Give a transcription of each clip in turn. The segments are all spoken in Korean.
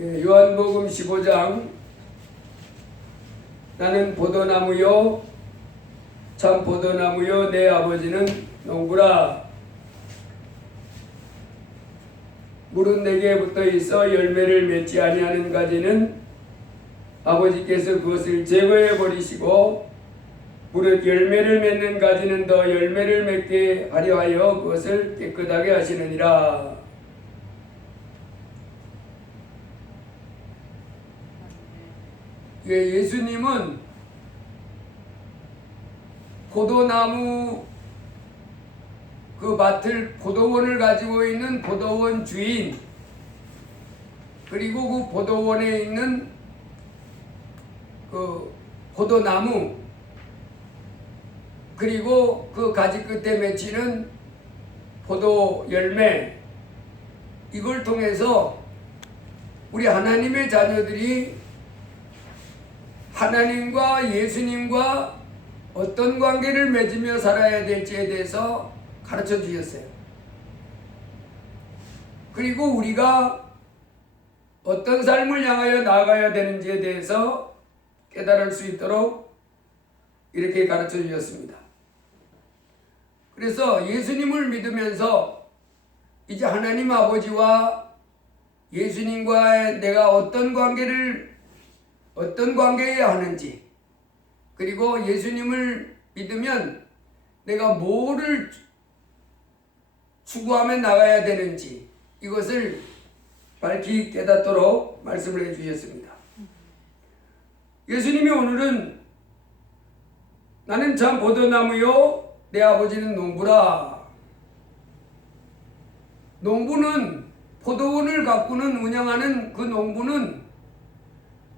요한복음 15장 나는 포도나무요 참 포도나무요 내 아버지는 농부라. 물은 내게 붙어 있어 열매를 맺지 아니하는 가지는 아버지께서 그것을 제거해 버리시고 무릇 열매를 맺는 가지는 더 열매를 맺게 하려 하여 그것을 깨끗하게 하시느니라. 예수님은 포도나무 그 밭을 포도원을 가지고 있는 포도원 주인, 그리고 그 포도원에 있는 그 포도나무, 그리고 그 가지 끝에 맺히는 포도 열매, 이걸 통해서 우리 하나님의 자녀들이 하나님과 예수님과 어떤 관계를 맺으며 살아야 될지에 대해서 가르쳐 주셨어요. 그리고 우리가 어떤 삶을 향하여 나아가야 되는지에 대해서 깨달을 수 있도록 이렇게 가르쳐 주셨습니다. 그래서 예수님을 믿으면서 이제 하나님 아버지와 예수님과 내가 어떤 관계여야 하는지, 그리고 예수님을 믿으면 내가 뭐를 추구하며 나가야 되는지, 이것을 밝히 깨닫도록 말씀을 해주셨습니다. 예수님이 오늘은 나는 참 포도나무요 내 아버지는 농부라. 농부는 포도원을 가꾸는 운영하는 그 농부는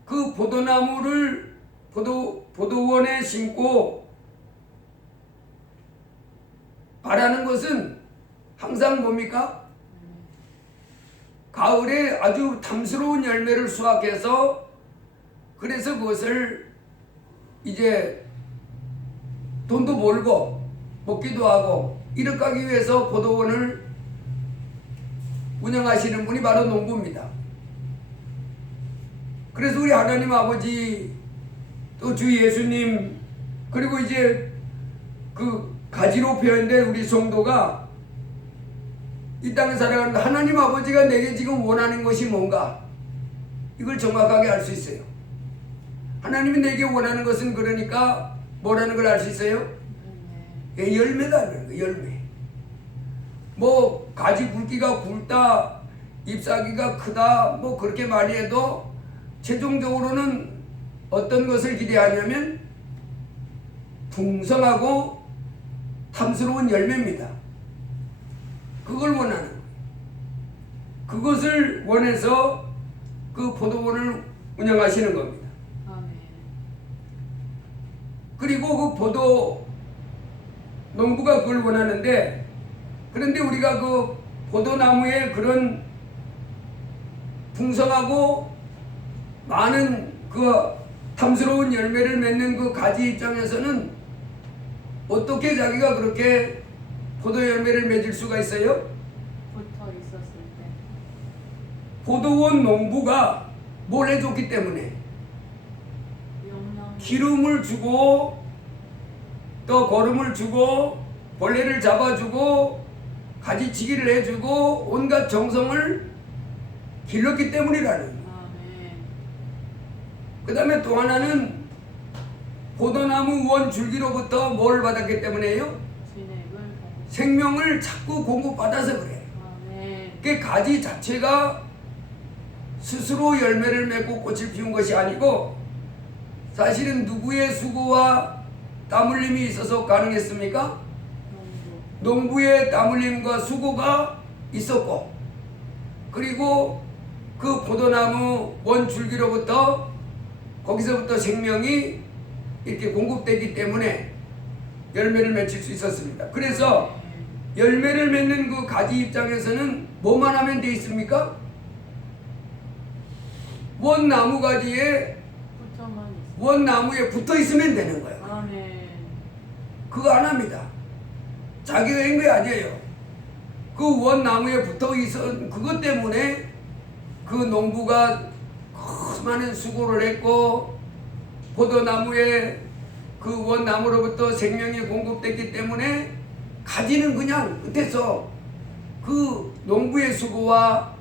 그 포도나무를 포도원에 심고 바라는 것은 항상 뭡니까? 가을에 아주 탐스러운 열매를 수확해서 그래서 그것을 이제 돈도 벌고 먹기도 하고 이렇게 하기 위해서 포도원을 운영하시는 분이 바로 농부입니다. 그래서 우리 하나님 아버지 또 주 예수님, 그리고 이제 그 가지로 표현된 우리 성도가 이 땅에 살아가는데 하나님 아버지가 내게 지금 원하는 것이 뭔가, 이걸 정확하게 알 수 있어요. 하나님이 내게 원하는 것은 그러니까 뭐라는 걸 알 수 있어요? 열매다는 거예요. 열매. 뭐 가지 굵기가 굵다, 잎사귀가 크다, 뭐 그렇게 많이 해도 최종적으로는 어떤 것을 기대하냐면 풍성하고 탐스러운 열매입니다. 그걸 원하는 거예요. 그것을 원해서 그 포도원을 운영하시는 겁니다. 그리고 그 포도 농부가 그걸 원하는데, 그런데 우리가 그 포도나무의 그런 풍성하고 많은 그 탐스러운 열매를 맺는 그 가지 입장에서는 어떻게 자기가 그렇게 포도 열매를 맺을 수가 있어요? 붙어 있었을 때. 포도원 농부가 뭘 해줬기 때문에 기름을 주고 또 거름을 주고 벌레를 잡아주고 가지치기를 해주고 온갖 정성을 길렀기 때문이라는 거예요. 그 다음에 또 하나는 포도나무 원 줄기로부터 뭘 받았기 때문에요? 생명을 자꾸 공급받아서 그래요. 그 가지 자체가 스스로 열매를 맺고 꽃을 피운 것이 아니고 사실은 누구의 수고와 땀 흘림이 있어서 가능했습니까? 농부의 땀 흘림과 수고가 있었고, 그리고 그 포도나무 원 줄기로부터 거기서부터 생명이 이렇게 공급되기 때문에 열매를 맺힐 수 있었습니다. 그래서 열매를 맺는 그 가지 입장에서는 뭐만 하면 돼 있습니까? 원나무 가지에 원나무에 붙어 있으면 되는 거예요. 그거 안 합니다. 자기가 한 게 아니에요. 그 원나무에 붙어 있어 그것 때문에 그 농부가 많은 수고를 했고 포도나무에 그 원나무로부터 생명이 공급됐기 때문에 가지는 그냥 끝에서 그 농부의 수고와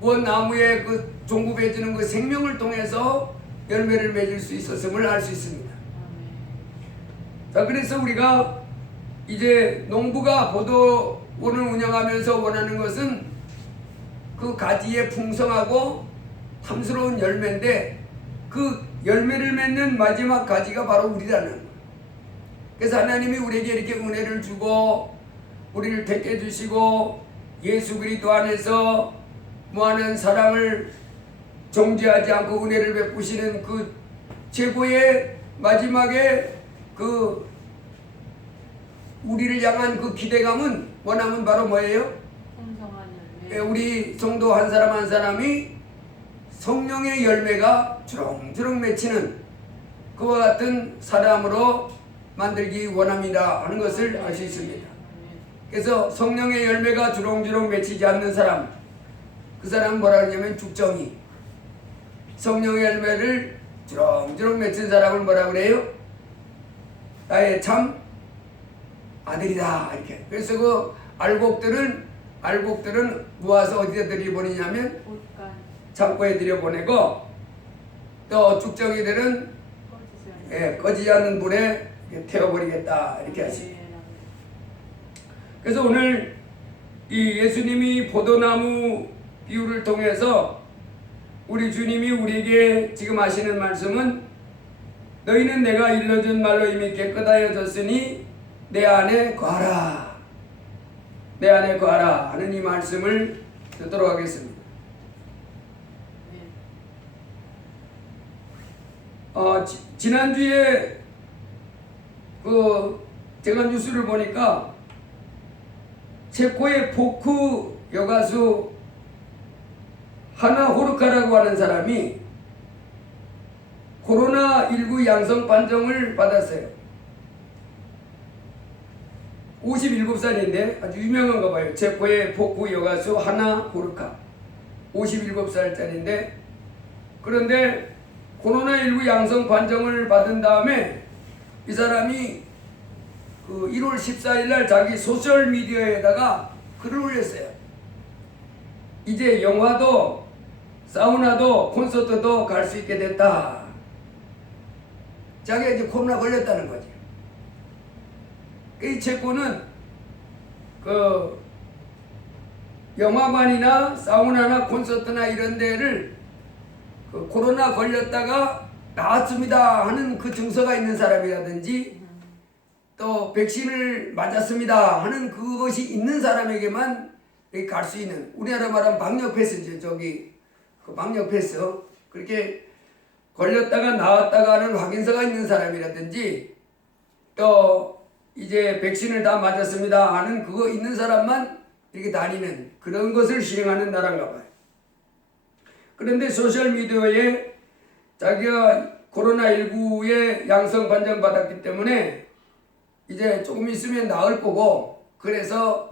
원나무의 그 공급해주는 그 생명을 통해서 열매를 맺을 수 있었음을 알 수 있습니다. 자, 그래서 우리가 이제 농부가 포도원을 운영하면서 원하는 것은 그 가지의 풍성하고 탐스러운 열매인데 그 열매를 맺는 마지막 가지가 바로 우리라는 거예요. 그래서 하나님이 우리에게 이렇게 은혜를 주고 우리를 택해 주시고 예수 그리스도 안에서 무한한 사랑을 정죄하지 않고 은혜를 베푸시는 그 최고의 마지막에 그 우리를 향한 그 기대감은 원하면 바로 뭐예요? 풍성한 열매. 우리 성도 한 사람 한 사람이 성령의 열매가 주렁주렁 맺히는 그와 같은 사람으로 만들기 원합니다 하는 것을 알 수 있습니다. 그래서 성령의 열매가 주렁주렁 맺히지 않는 사람, 그 사람은 뭐라 그러냐면 죽정이. 성령의 열매를 주렁주렁 맺힌 사람을 뭐라 그래요? 나의 참 아들이다 이렇게. 그래서 그 알곡들은 모아서 어디다 들여보내냐면 옷간. 창고에 들여보내고 또 죽정이들은 꺼지지 않는 불에 태워버리겠다 이렇게 하십니다. 그래서 오늘 이 예수님이 포도나무 비유를 통해서 우리 주님이 우리에게 지금 하시는 말씀은 너희는 내가 일러준 말로 이미 깨끗하여졌으니 내 안에 거하라. 내 안에 거하라 하는 이 말씀을 듣도록 하겠습니다. 지난주에 제가 뉴스를 보니까 체코의 포크 여가수 하나 호르카라고 하는 사람이 코로나19 양성 판정을 받았어요. 57살인데 아주 유명한가 봐요. 체코의 포크 여가수 하나 호르카 57살짜리인데 그런데 코로나19 양성 판정을 받은 다음에 이 사람이 그 1월 14일 날 자기 소셜미디어에다가 글을 올렸어요. 이제 영화도 사우나도 콘서트도 갈 수 있게 됐다. 자기가 이제 코로나 걸렸다는 거지. 이 체코는 그 영화관이나 사우나나 콘서트나 이런 데를 그 코로나 걸렸다가 나왔습니다 하는 그 증서가 있는 사람이라든지 또 백신을 맞았습니다 하는 그것이 있는 사람에게만 갈 수 있는, 우리나라 말하면 방역 패스죠. 저기 그 방역 패스, 그렇게 걸렸다가 나왔다가 하는 확인서가 있는 사람이라든지 또 이제 백신을 다 맞았습니다 하는 그거 있는 사람만 이렇게 다니는 그런 것을 시행하는 나라인가 봐요. 그런데 소셜미디어에 자기가 코로나19에 양성 판정 받았기 때문에 이제 조금 있으면 나을 거고, 그래서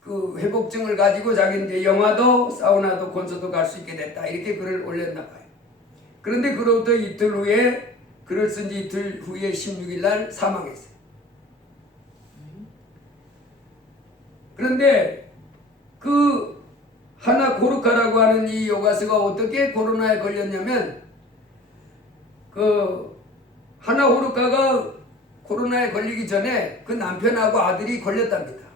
그 회복증을 가지고 자기는 이제 영화도 사우나도 콘서트도 갈 수 있게 됐다 이렇게 글을 올렸나 봐요. 그런데 그로부터 이틀 후에, 글을 쓴 지 이틀 후에 16일 날 사망했어요. 그런데 그 하나 고르카라고 하는 이 요가스가 어떻게 코로나에 걸렸냐면, 그 하나 고르카가 코로나에 걸리기 전에 그 남편하고 아들이 걸렸답니다.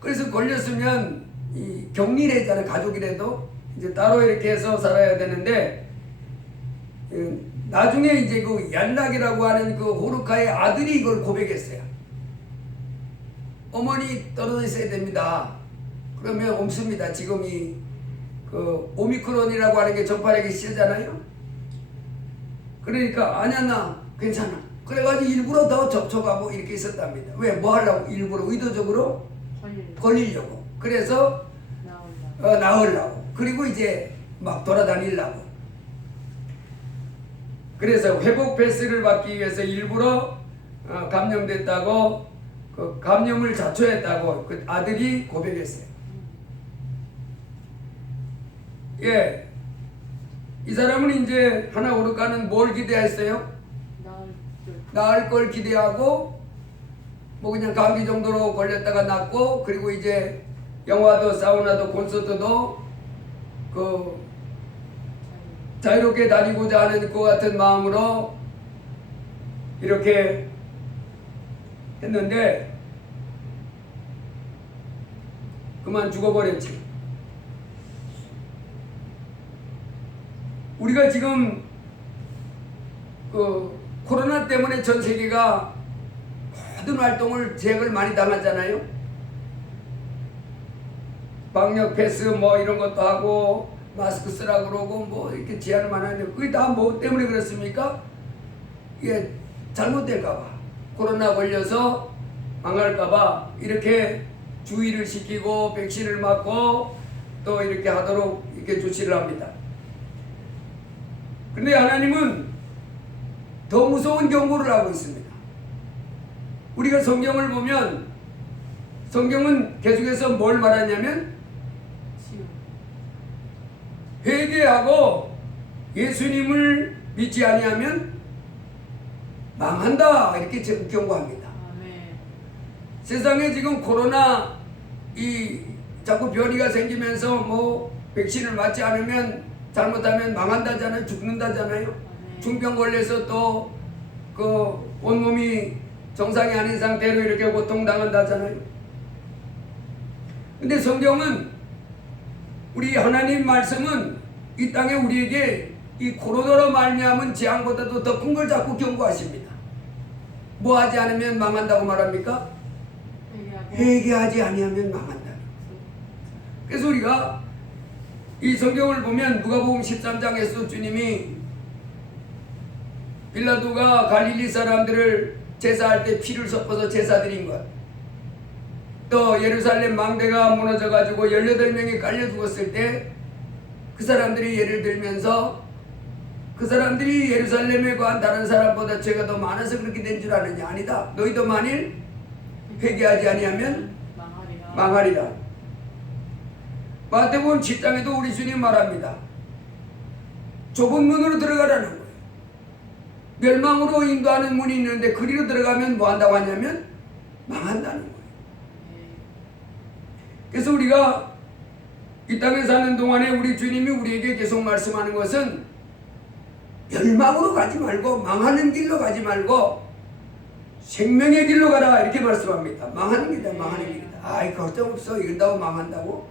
그래서 걸렸으면 이 격리를 했잖아요. 가족이라도 이제 따로 이렇게 해서 살아야 되는데, 나중에 이제 그 얀락이라고 하는 그 호르카의 아들이 이걸 고백했어요. 어머니 떨어져 있어야 됩니다. 그러면 옮습니다. 지금 그 오미크론이라고 하는 게 전파력이 세잖아요. 그러니까 아니야 나 괜찮아. 그래가지고 일부러 더 접촉하고 이렇게 있었답니다. 왜? 뭐 하려고? 일부러 의도적으로 걸리려고. 그래서 나으려고. 그리고 이제 막 돌아다니려고. 그래서 회복 패스를 받기 위해서 일부러 감염됐다고, 그 감염을 자초했다고 그 아들이 고백했어요. 예. 이 사람은 이제 하나 오르가는 뭘 기대했어요? 나을 걸 기대하고 뭐 그냥 감기 정도로 걸렸다가 낫고, 그리고 이제 영화도 사우나도 콘서트도 그 자유롭게 다니고자 하는 그 같은 마음으로 이렇게 했는데 그만 죽어버렸지. 우리가 지금 그 코로나 때문에 전 세계가 모든 활동을 제약을 많이 당했잖아요. 방역 패스 뭐 이런 것도 하고 마스크 쓰라고 그러고 뭐 이렇게 제한을 많이 하는데 그게 다 뭐 때문에 그렇습니까? 이게 잘못될까봐, 코로나 걸려서 망할까봐 이렇게 주의를 시키고 백신을 맞고 또 이렇게 하도록 이렇게 조치를 합니다. 그런데 하나님은 더 무서운 경고를 하고 있습니다. 우리가 성경을 보면 성경은 계속해서 뭘 말하냐면 회개하고 예수님을 믿지 아니하면 망한다, 이렇게 경고합니다. 세상에 지금 코로나 자꾸 변이가 생기면서 뭐 백신을 맞지 않으면 잘못하면 망한다잖아요. 죽는다잖아요. 중병 걸려서 또 그 온몸이 정상이 아닌 상태로 이렇게 고통당한다잖아요. 근데 성경은, 우리 하나님 말씀은 이 땅에 우리에게 이 코로나로 말미암은 재앙보다도 더 큰 걸 자꾸 경고하십니다. 뭐 하지 않으면 망한다고 말합니까? 회개하지 아니하면 망한다. 그래서 우리가 이 성경을 보면 누가복음 13장에서 주님이 빌라도가 갈릴리 사람들을 제사할 때 피를 섞어서 제사 드린 것, 또 예루살렘 망대가 무너져 가지고 18명이 깔려 죽었을 때 그 사람들이 예를 들면서 그 사람들이 예루살렘에 거한 다른 사람보다 죄가 더 많아서 그렇게 된 줄 아느냐? 아니다. 너희도 만일 회개하지 아니하면 망하리라. 마태복음 10장에도 우리 주님 말합니다. 좁은 문으로 들어가라는 거예요. 멸망으로 인도하는 문이 있는데 그리로 들어가면 뭐 한다고 하냐면 망한다는 거예요. 그래서 우리가 이 땅에 사는 동안에 우리 주님이 우리에게 계속 말씀하는 것은 멸망으로 가지 말고, 망하는 길로 가지 말고 생명의 길로 가라, 이렇게 말씀합니다. 망하는 길이다, 망하는 길이다. 아이 걱정 없어, 이런다고 망한다고?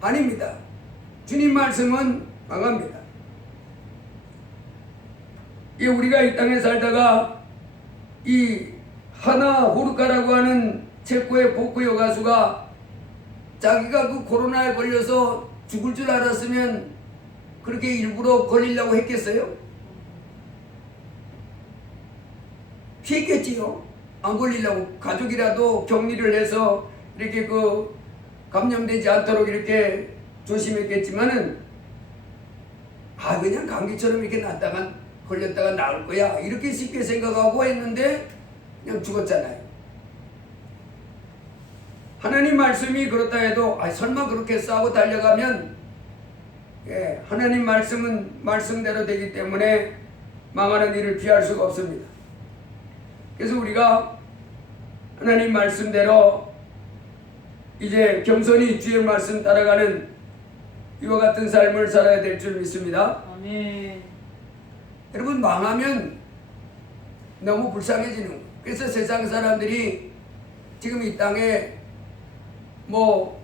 아닙니다. 주님 말씀은 망합니다. 이 우리가 이 땅에 살다가 이 하나 호르카라고 하는 체코의 포크 여가수가 자기가 그 코로나에 걸려서 죽을 줄 알았으면 그렇게 일부러 걸리려고 했겠어요? 피했겠지요. 안 걸리려고 가족이라도 격리를 해서 이렇게 그 감염되지 않도록 이렇게 조심했겠지만은 그냥 감기처럼 이렇게 났다가 걸렸다가 나을 거야, 이렇게 쉽게 생각하고 했는데 그냥 죽었잖아요. 하나님 말씀이 그렇다 해도 설마 그렇게 싸우고 달려가면, 하나님 말씀은 말씀대로 되기 때문에 망하는 일을 피할 수가 없습니다. 그래서 우리가 하나님 말씀대로 이제 겸손히 주의 말씀 따라가는 이와 같은 삶을 살아야 될 줄 믿습니다. 아멘. 여러분, 망하면 너무 불쌍해지는 거예요. 그래서 세상 사람들이 지금 이 땅에 뭐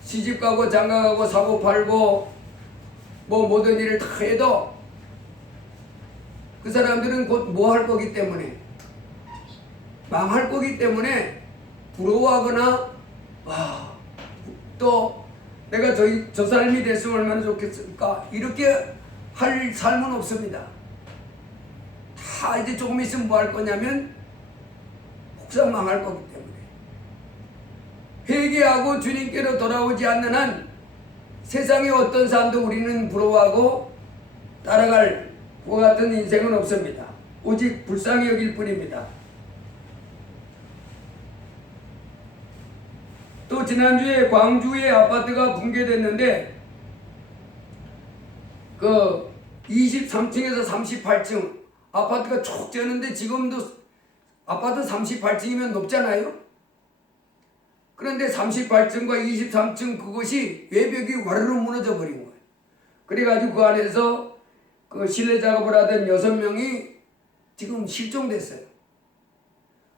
시집 가고 장가 가고 사고 팔고 뭐 모든 일을 다 해도 그 사람들은 곧 뭐 할 거기 때문에, 망할 거기 때문에 부러워하거나 또 내가 저 삶이 됐으면 얼마나 좋겠을까, 이렇게 할 삶은 없습니다. 다 이제 조금 있으면 뭐 할 거냐면 혹사 망할 거기 때문에 회개하고 주님께로 돌아오지 않는 한 세상의 어떤 삶도 우리는 부러워하고 따라갈 그와 같은 인생은 없습니다. 오직 불쌍히 여길 뿐입니다. 또 지난주에 광주의 아파트가 붕괴됐는데 그 23층에서 38층 아파트가 촉 째는데 지금도 아파트 38층이면 높잖아요. 그런데 38층과 23층 그것이 외벽이 와르르 무너져 버린 거예요. 그래가지고 그 안에서 그 실내 작업을 하던 6명이 지금 실종됐어요.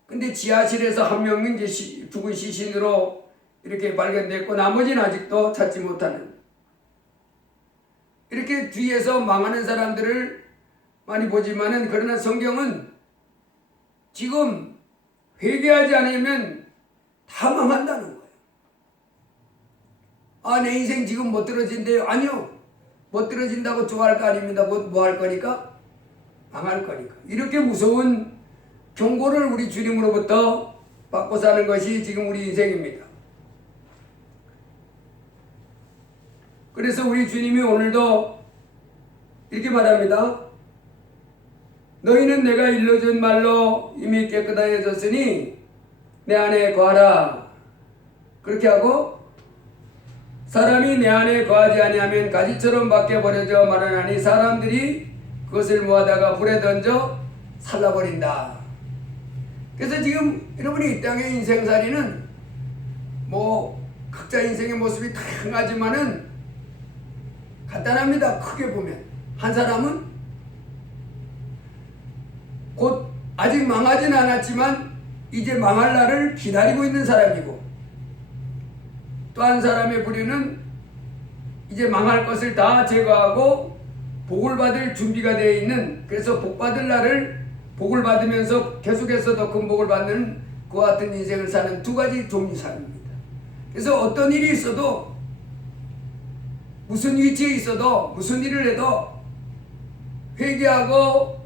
근데 지하실에서 한 명은 이제 죽은 시신으로 이렇게 발견됐고 나머지는 아직도 찾지 못하는, 이렇게 뒤에서 망하는 사람들을 많이 보지만은, 그러나 성경은 지금 회개하지 않으면 다 망한다는 거예요. 아, 내 인생 지금 못 떨어진대요. 아니요. 못 떨어진다고 좋아할 거 아닙니다. 뭐 할 거니까? 망할 거니까. 이렇게 무서운 경고를 우리 주님으로부터 받고 사는 것이 지금 우리 인생입니다. 그래서 우리 주님이 오늘도 이렇게 말합니다. 너희는 내가 일러준 말로 이미 깨끗하여졌으니 내 안에 거하라. 그렇게 하고, 사람이 내 안에 거하지 아니하면 가지처럼 밖에 버려져 마르나니 사람들이 그것을 모아다가 불에 던져 살라버린다. 그래서 지금 여러분이 이 땅의 인생살이는 뭐 각자 인생의 모습이 다양하지만은 간단합니다. 크게 보면 한 사람은 곧 아직 망하진 않았지만 이제 망할 날을 기다리고 있는 사람이고, 또 한 사람의 부류는 이제 망할 것을 다 제거하고 복을 받을 준비가 되어 있는, 그래서 복 받을 날을 복을 받으면서 계속해서 더 큰 복을 받는 그와 같은 인생을 사는 두 가지 종류 사람입니다. 그래서 어떤 일이 있어도, 무슨 위치에 있어도, 무슨 일을 해도 회개하고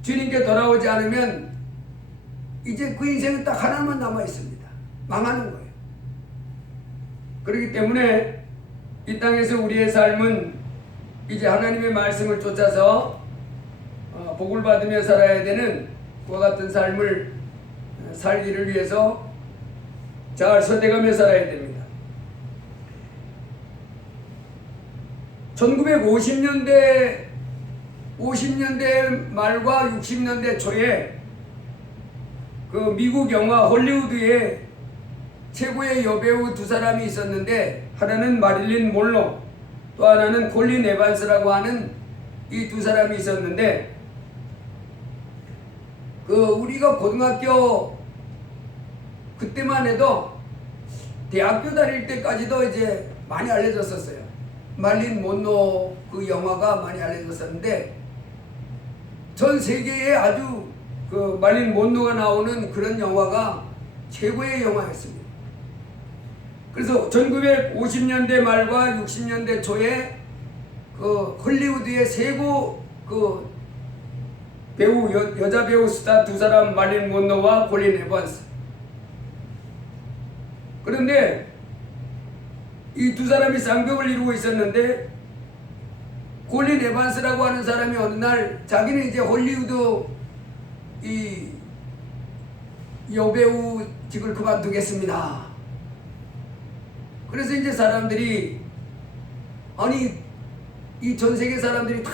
주님께 돌아오지 않으면 이제 그 인생은 딱 하나만 남아 있습니다. 망하는 거예요. 그렇기 때문에 이 땅에서 우리의 삶은 이제 하나님의 말씀을 쫓아서 복을 받으며 살아야 되는 그와 같은 삶을 살기를 위해서 잘 선택하며 살아야 됩니다. 1950년대 말과 60년대 초에 그 미국 영화 헐리우드에 최고의 여배우 두 사람이 있었는데, 하나는 마릴린 몰로, 또 하나는 콜린 에반스라고 하는 이 두 사람이 있었는데, 그 우리가 고등학교 그때만 해도 대학교 다닐 때까지도 이제 많이 알려졌었어요. 마릴린 몬로 그 영화가 많이 알려졌었는데, 전 세계에 아주 그 마릴린 몬로가 나오는 그런 영화가 최고의 영화였습니다. 그래서 1950년대 말과 60년대 초에 그 헐리우드의 최고 그 배우, 여자 배우 스타 두 사람, 마릴린 몬로와 콜린 에반스. 그런데 이 두 사람이 쌍벽을 이루고 있었는데, 콜린 에반스라고 하는 사람이 어느 날 자기는 이제 헐리우드 이 여배우직을 그만두겠습니다. 그래서 이제 사람들이, 아니 이 전 세계 사람들이 다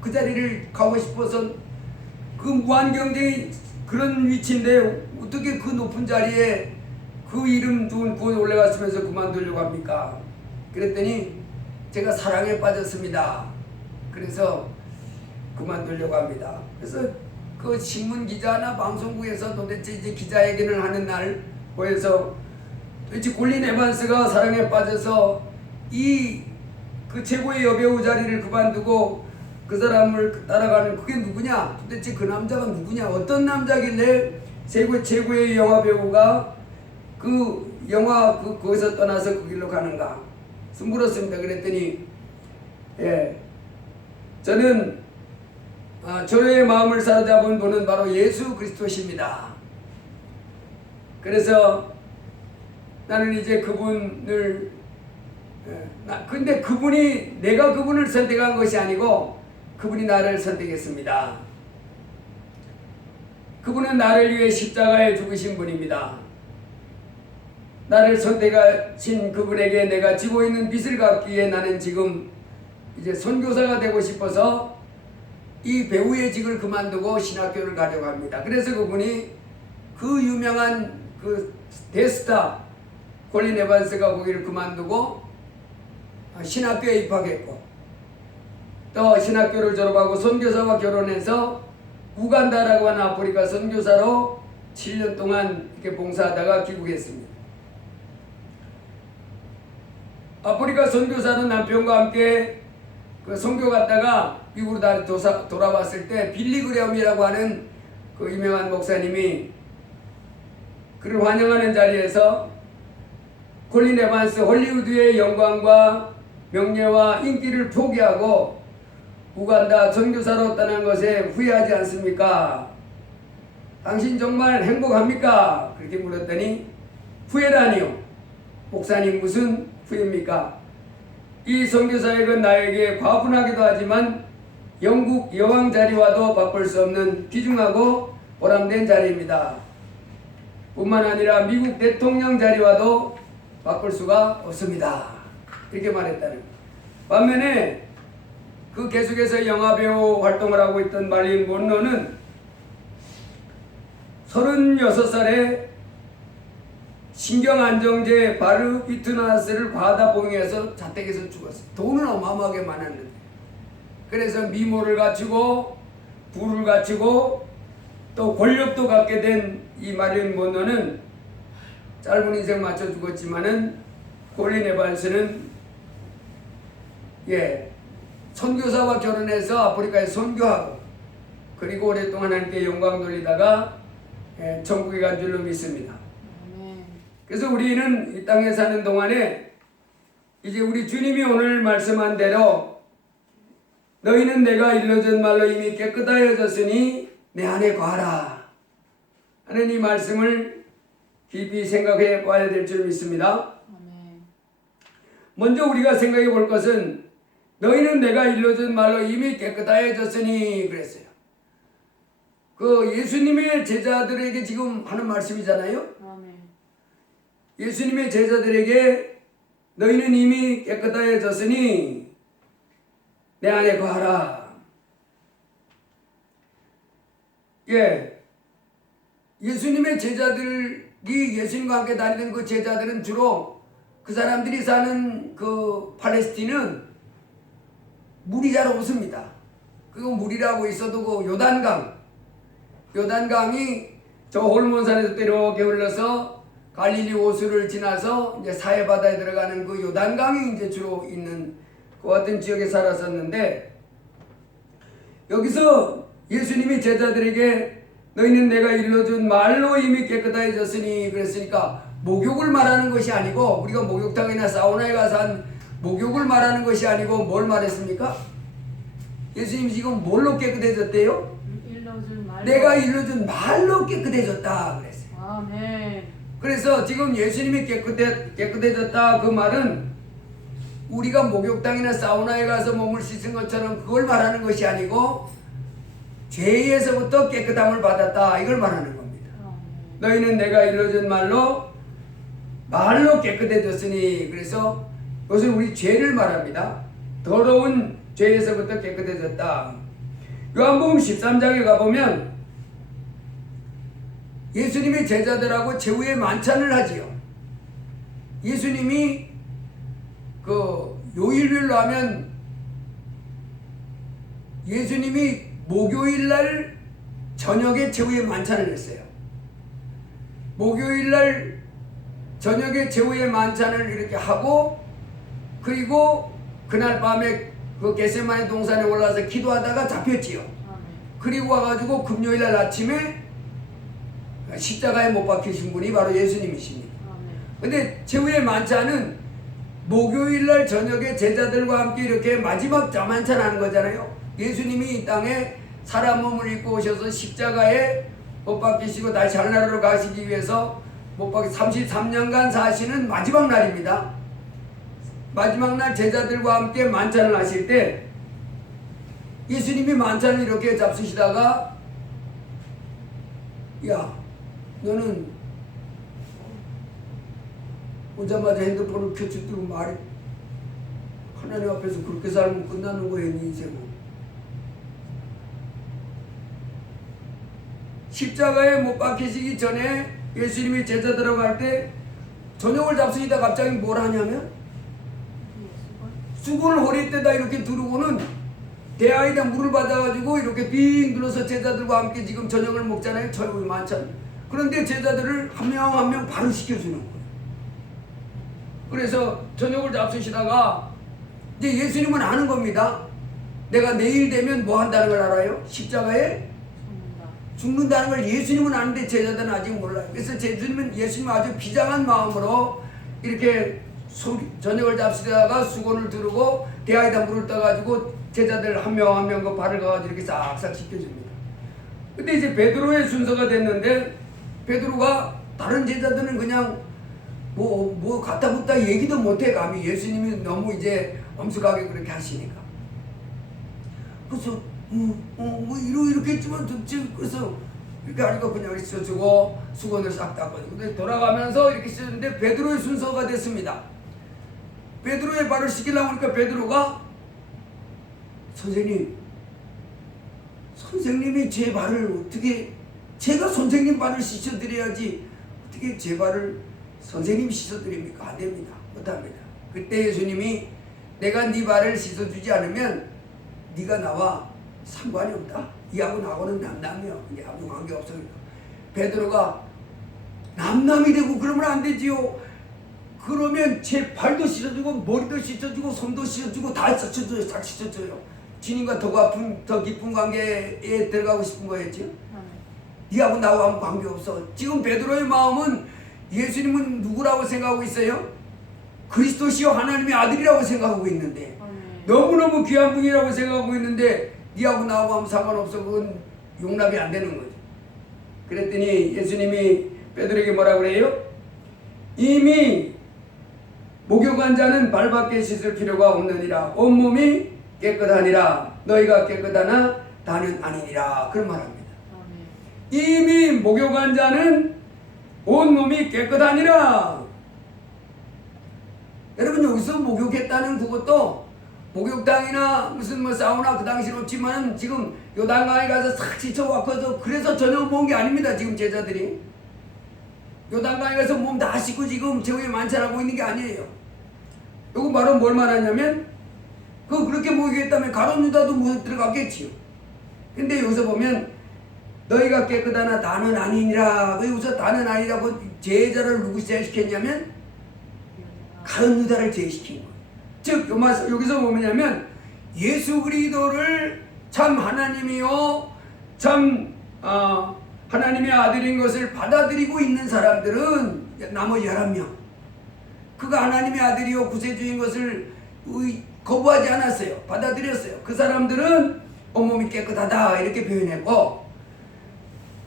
그 자리를 가고 싶어서, 그 무한 경쟁이 그런 위치인데 어떻게 그 높은 자리에 그 이름 좋은 구원에 올라갔으면서 그만두려고 합니까? 그랬더니 제가 사랑에 빠졌습니다. 그래서 그만두려고 합니다. 그래서 그 신문 기자나 방송국에서 도대체 이제 기자회견을 하는 날 보여서, 도대체 콜린 에반스가 사랑에 빠져서 이 그 최고의 여배우 자리를 그만두고 그 사람을 따라가는 그게 누구냐? 도대체 그 남자가 누구냐? 어떤 남자길래 최고의 영화 배우가 그 영화 거기서 떠나서 그 길로 가는가? 그래서 물었습니다. 그랬더니, 저는 저의 마음을 사로잡은 분은 바로 예수 그리스도십니다. 그래서 나는 이제 그분을, 근데 그분이, 내가 그분을 선택한 것이 아니고 그분이 나를 선택했습니다. 그분은 나를 위해 십자가에 죽으신 분입니다. 나를 선택하신 그분에게 내가 지고 있는 빚을 갚기에 나는 지금 이제 선교사가 되고 싶어서 이 배우의 직을 그만두고 신학교를 가려고 합니다. 그래서 그분이 그 유명한 그 대스타 콜린 에반스가 거기를 그만두고 신학교에 입학했고, 또 신학교를 졸업하고 선교사와 결혼해서 우간다라고 하는 아프리카 선교사로 7년 동안 이렇게 봉사하다가 귀국했습니다. 아프리카 선교사는 남편과 함께 그 선교 갔다가 미국으로 돌아왔을 때 빌리 그레엄이라고 하는 그 유명한 목사님이 그를 환영하는 자리에서 콜린 에반스 헐리우드의 영광과 명예와 인기를 포기하고 우간다 선교사로 떠난 것에 후회하지 않습니까? 당신 정말 행복합니까? 그렇게 물었더니 후회라니요. 목사님 무슨 후회입니까? 이 선교사역은 나에게 과분하기도 하지만 영국 여왕 자리와도 바꿀 수 없는 귀중하고 보람된 자리입니다. 뿐만 아니라 미국 대통령 자리와도 바꿀 수가 없습니다. 이렇게 말했다는 거예요. 반면에 그 계속해서 영화배우 활동을 하고 있던 마릴린 먼로는 36살에 신경안정제 바르비투나스를 과다 복용해서 자택에서 죽었어요. 돈은 어마어마하게 많았는데. 그래서 미모를 갖추고 부를 갖추고 또 권력도 갖게 된 이 마릴린 먼로는 짧은 인생 맞춰 죽었지만은 콜린 에반스는 선교사와 결혼해서 아프리카에 선교하고 그리고 오랫동안 하나님께 영광 돌리다가 천국에 간 줄로 믿습니다. 그래서 우리는 이 땅에 사는 동안에 이제 우리 주님이 오늘 말씀한 대로 너희는 내가 일러준 말로 이미 깨끗하여졌으니 내 안에 거하라 하는 이 말씀을 깊이 생각해 봐야 될 줄 믿습니다. 먼저 우리가 생각해 볼 것은 너희는 내가 일러준 말로 이미 깨끗하여졌으니 그랬어요. 그 예수님의 제자들에게 지금 하는 말씀이잖아요. 예수님의 제자들에게 너희는 이미 깨끗하여졌으니 내 안에 거하라. 예수님의 제자들이 예수님과 함께 다니던 그 제자들은 주로 그 사람들이 사는 그 팔레스틴은 물이 잘 없습니다. 그 물이라고 있어도 그 요단강이 저 홀몬산에서 이렇게 흘러서 갈릴리 호수를 지나서 이제 사해 바다에 들어가는 그 요단강이 이제 주로 있는 그 같은 지역에 살았었는데, 여기서 예수님이 제자들에게 너희는 내가 일러준 말로 이미 깨끗해졌으니 그랬으니까 목욕을 말하는 것이 아니고, 우리가 목욕탕이나 사우나에 가서 한 목욕을 말하는 것이 아니고 뭘 말했습니까? 예수님이 지금 뭘로 깨끗해졌대요? 내가 일러준 말로 깨끗해졌다 그랬어요. 아멘. 그래서 지금 예수님이 깨끗해졌다 그 말은 우리가 목욕탕이나 사우나에 가서 몸을 씻은 것처럼 그걸 말하는 것이 아니고 죄에서부터 깨끗함을 받았다 이걸 말하는 겁니다. 너희는 내가 일러준 말로 깨끗해졌으니, 그래서 그것은 우리 죄를 말합니다. 더러운 죄에서부터 깨끗해졌다. 요한복음 13장에 가보면 예수님이 제자들하고 최후의 만찬을 하지요. 예수님이 그 요일별로 하면 예수님이 목요일날 저녁에 최후의 만찬을 했어요. 목요일날 저녁에 최후의 만찬을 이렇게 하고, 그리고 그날 밤에 그 겟세마네 동산에 올라가서 기도하다가 잡혔지요. 그리고 와가지고 금요일날 아침에 십자가에 못 박히신 분이 바로 예수님이십니다. 근데 최후의 만찬은 목요일날 저녁에 제자들과 함께 이렇게 마지막 자만찬 하는 거잖아요. 예수님이 이 땅에 사람 몸을 입고 오셔서 십자가에 못 박히시고 다시 하늘나라로 가시기 위해서 못 박히 33년간 사시는 마지막 날입니다. 마지막 날 제자들과 함께 만찬을 하실 때 예수님이 만찬을 이렇게 잡수시다가, 야, 너는 오자마자 핸드폰을 켜주고 말해. 하나님 앞에서 그렇게 살면 끝나는 거예요, 네 인생은. 십자가에 못 박히시기 전에 예수님이 제자들하고 할 때 저녁을 잡수시다 갑자기 뭘 하냐면 수건을 허리에다 이렇게 두르고는 대야에다 물을 받아가지고 이렇게 빙 눌러서 제자들과 함께 지금 저녁을 먹잖아요. 저녁이 많잖아요. 그런데 제자들을 한 명 한 명 바로 시켜주는 거예요. 그래서 저녁을 잡수시다가 이제 예수님은 아는 겁니다. 내가 내일 되면 뭐 한다는 걸 알아요? 십자가에 죽는다는 걸 예수님은 아는데 제자들은 아직 몰라요. 그래서 예수님은 아주 비장한 마음으로 이렇게 저녁을 잡수다가 수건을 두르고 대야에다 물을 떠가지고 제자들 한 명 한 명 그 발을 가가지고 이렇게 싹싹 씻겨줍니다. 근데 이제 베드로의 순서가 됐는데 베드로가 다른 제자들은 그냥 뭐 갖다 붙다 얘기도 못해. 감히 예수님이 너무 이제 엄숙하게 그렇게 하시니까. 그래서 뭐 이렇게 했지만 그래서 이렇게 하니까 그냥 씻어주고 수건을 싹 닦아주고 근데 돌아가면서 이렇게 씻었는데 베드로의 순서가 됐습니다. 베드로의 발을 씻기려고 하니까 베드로가 선생님이 제 발을 어떻게 제가 선생님 발을 씻어드려야지 어떻게 제 발을 선생님이 씻어드립니까? 안 됩니다. 못합니다. 그때 예수님이 내가 네 발을 씻어주지 않으면 네가 나와 상관이 없다. 이하고 나하고는 남남이야. 이게 아무 관계없어. 베드로가 남남이 되고 그러면 안 되지요. 그러면 제 발도 씻어주고 머리도 씻어주고 손도 씻어주고 다 씻어줘요. 다 씻어줘요. 주님과 더 깊은 관계에 들어가고 싶은 거였지. 니하고 나하고 아무 관계없어. 지금 베드로의 마음은 예수님은 누구라고 생각하고 있어요? 그리스도시요 하나님의 아들이라고 생각하고 있는데 너무너무 귀한 분이라고 생각하고 있는데 니하고 나하고 아무 상관없어. 그건 용납이 안 되는 거죠. 그랬더니 예수님이 베드로에게 뭐라고 그래요? 이미 목욕한 자는 발밖에 씻을 필요가 없느니라. 온몸이 깨끗하니라. 너희가 깨끗하나 다는 아니니라. 그런 말합니다. 이미 목욕한 자는 온몸이 깨끗하니라. 여러분 여기서 목욕했다는 그것도 목욕탕이나 무슨 뭐 사우나 그 당시는 없지만 지금 요단강에 가서 싹 씻어왔거든. 그래서 저녁 먹은 게 아닙니다. 지금 제자들이 요단강에 가서 몸 다 씻고 지금 저기 만찬하고 있는 게 아니에요. 요거 바로 뭘 말하냐면 그렇게 목욕했다면 가룟 유다도 못 들어갔겠지요. 근데 여기서 보면 너희가 깨끗하나 나는 아니니라. 여기서 나는 아니라고 제자를 누구 제시켰냐면 가룟 유다를 제시킨 거예요. 즉 여기서 뭐냐면 예수 그리스도를 참 하나님이요 참 하나님의 아들인 것을 받아들이고 있는 사람들은 나머지 11명 그가 하나님의 아들이요 구세주인 것을 거부하지 않았어요. 받아들였어요. 그 사람들은 온몸이 깨끗하다 이렇게 표현했고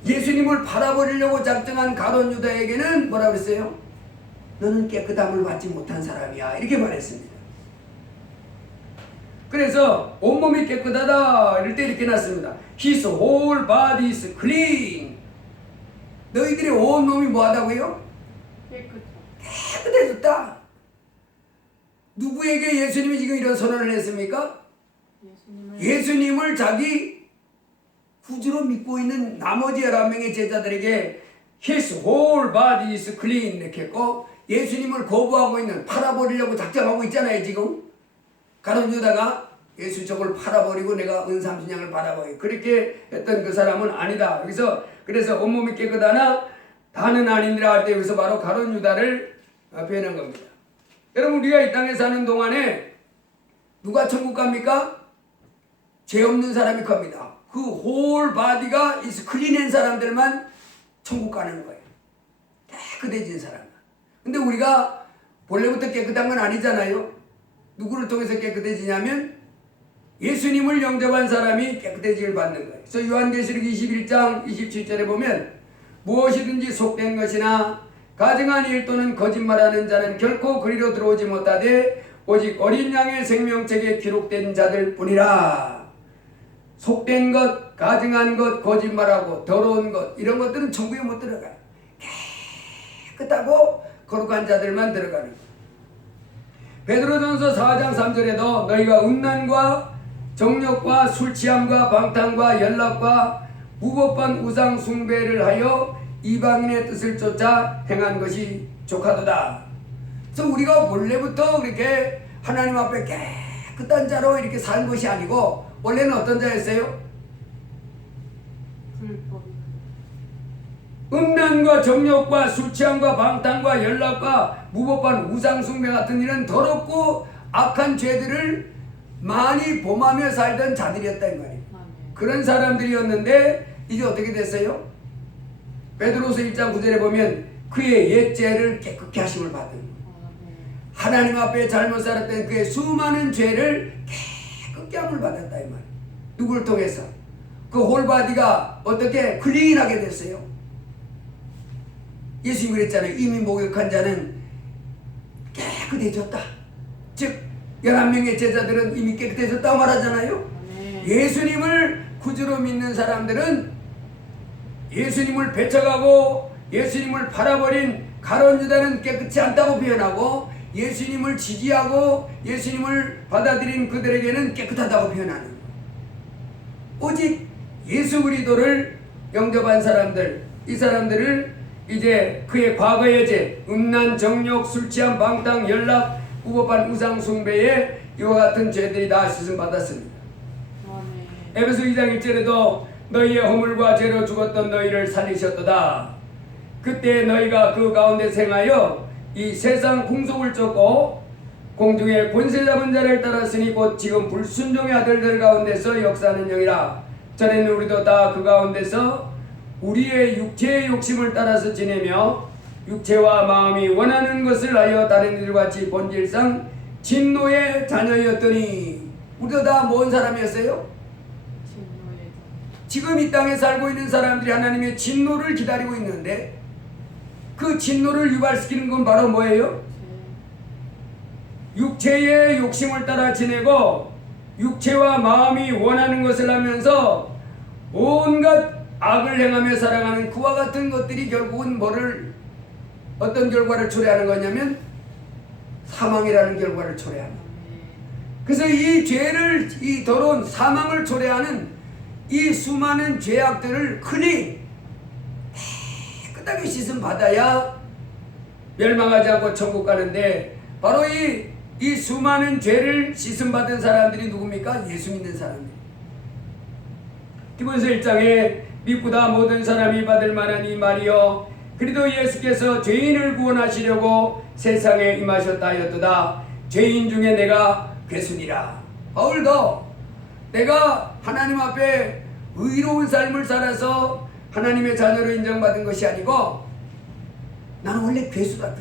예수님을 팔아버리려고 작정한 가룟 유다에게는 뭐라고 했어요? 너는 깨끗함을 받지 못한 사람이야 이렇게 말했습니다. 그래서 온몸이 깨끗하다 이럴 때 이렇게 놨습니다. His whole body is clean. 너희들의 온몸이 뭐하다고요? 깨끗해졌다. 누구에게 예수님이 지금 이런 선언을 했습니까? 예수님을 자기 구주로 믿고 있는 나머지 11명의 제자들에게 His whole body is clean 이렇게 했고 예수님을 거부하고 있는 팔아버리려고 작정하고 있잖아요. 지금 가룟 유다가 예수 저걸 팔아버리고 내가 은삼순양을 받아버리고 그렇게 했던 그 사람은 아니다. 여기서 그래서 온몸이 깨끗하나 다는 아니니라 할 때 여기서 바로 가룟 유다를 표현한 겁니다. 여러분 우리가 이 땅에 사는 동안에 누가 천국 갑니까? 죄 없는 사람이 갑니다. 그 whole body가 클린한 사람들만 천국 가는 거예요. 깨끗해진 사람만. 근데 우리가 본래부터 깨끗한 건 아니잖아요. 누구를 통해서 깨끗해지냐면 예수님을 영접한 사람이 깨끗해지길 받는 거예요. 그래서 요한계시록 21장 27절에 보면 무엇이든지 속된 것이나 가증한 일 또는 거짓말하는 자는 결코 그리로 들어오지 못하되 오직 어린 양의 생명책에 기록된 자들 뿐이라. 속된 것, 가증한 것, 거짓말하고 더러운 것 이런 것들은 천국에 못 들어가요. 깨끗하고 거룩한 자들만 들어가는 거예요. 베드로전서 4장 3절에도 너희가 음란과 정욕과 술취함과 방탕과 연락과 무법한 우상 숭배를 하여 이방인의 뜻을 쫓아 행한 것이 족하도다. 그래서 우리가 본래부터 그렇게 하나님 앞에 깨끗한 자로 이렇게 산 것이 아니고 원래는 어떤 자였어요? 불법. 음란과 정욕과 술취함과 방탕과 연락과 무법한 우상숭배 같은 일은 더럽고 악한 죄들을 많이 범하며 살던 자들이었다 이 말이에요. 그런 사람들이었는데 이제 어떻게 됐어요? 베드로서 1장 9절에 보면 그의 옛 죄를 깨끗게 하심을 받은 하나님 앞에 잘못 살았던 그의 수많은 죄를 깨끗게 함을 받았다 이 말이에요. 누구를 통해서? 그 홀바디가 어떻게 클린하게 됐어요? 예수님이 그랬잖아요. 이미 목욕한 자는 깨끗해졌다. 즉 11명의 제자들은 이미 깨끗해졌다고 말하잖아요. 예수님을 구주로 믿는 사람들은 예수님을 배척하고 예수님을 팔아버린 가룟 유다는 깨끗이 않다고 표현하고 예수님을 지지하고 예수님을 받아들인 그들에게는 깨끗하다고 표현하는 오직 예수 그리스도를 영접한 사람들, 이 사람들을 이제 그의 과거의 죄, 음란, 정욕, 술취함, 방탕, 연락, 무법한 우상 숭배에 이와 같은 죄들이 다 씻음 받았습니다. 에베소 2장 1절에도 너희의 허물과 죄로 죽었던 너희를 살리셨도다. 그때 너희가 그 가운데 생하여 이 세상 풍속을 쫓고 공중의 권세 잡은 자를 따랐으니 곧 지금 불순종의 아들들 가운데서 역사하는 영이라. 전에는 우리도 다 그 가운데서 우리의 육체의 욕심을 따라서 지내며 육체와 마음이 원하는 것을 하여 다른 이들같이 본질상 진노의 자녀였더니 우리도 다 뭔 사람이었어요? 지금 이 땅에 살고 있는 사람들이 하나님의 진노를 기다리고 있는데 그 진노를 유발시키는 건 바로 뭐예요? 육체의 욕심을 따라 지내고 육체와 마음이 원하는 것을 하면서 온갖 악을 행하며 살아가는 그와 같은 것들이 결국은 어떤 결과를 초래하는 거냐면 사망이라는 결과를 초래합니다. 그래서 이 죄를, 이 더러운 사망을 초래하는 이 수많은 죄악들을 흔히 깨끗하게 씻음 받아야 멸망하지 않고 천국 가는데 바로 이 수많은 죄를 씻음 받은 사람들이 누굽니까? 예수 믿는 사람들. 디모데서 1장에 믿보다 모든 사람이 받을 만한 이 말이요 그리도 예수께서 죄인을 구원하시려고 세상에 임하셨다 하였도다. 죄인 중에 내가 괴순이라. 바울도 내가 하나님 앞에 의로운 삶을 살아서 하나님의 자녀로 인정받은 것이 아니고 나는 원래 괴수다.